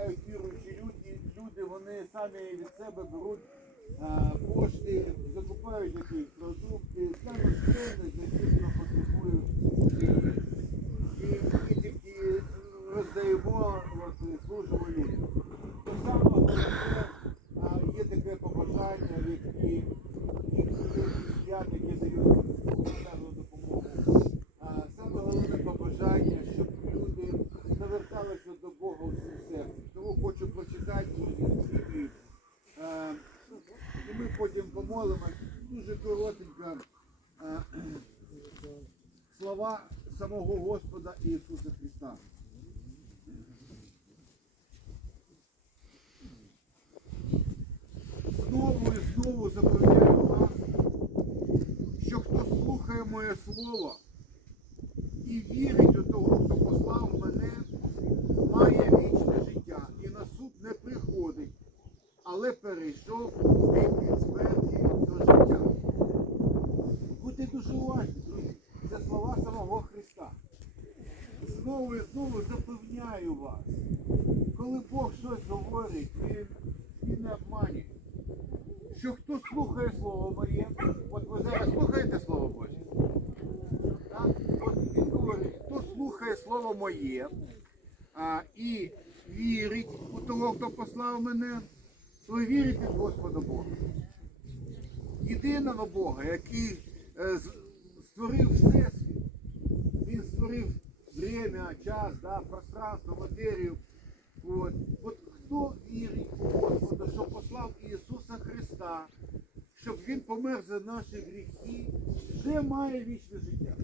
допомагають віруючі люди, люди вони самі від себе беруть е, кошти, закупають якісь продукти, саме сильно дійсно потребують. І тільки роздаємо, служимо людям. Потім помолимось. Дуже коротенько е, слова самого Господа Ісуса Христа. Знову і знову запевняю вас, що хто слухає моє слово і вірить у того, хто послав мене, має вічне життя і на суд не приходить, але перейшов від смерті до життя. Будьте дуже уважні, друзі. Це слова самого Христа. Знову і знову запевняю вас, коли Бог щось говорить, він, він не обманює. Що хто слухає Слово моє, от ви зараз слухаєте Слово Боже? Так? От він говорить, хто слухає Слово моє а, і вірить у того, хто послав мене, той вірить в Господа Бога. Єдиного Бога, який е, створив Всесвіт. Він створив время, час, да, пространство, матерію. От. От хто вірить у Господа, що послав Ісуса Христа, щоб Він помер за наші гріхи, вже має вічне життя.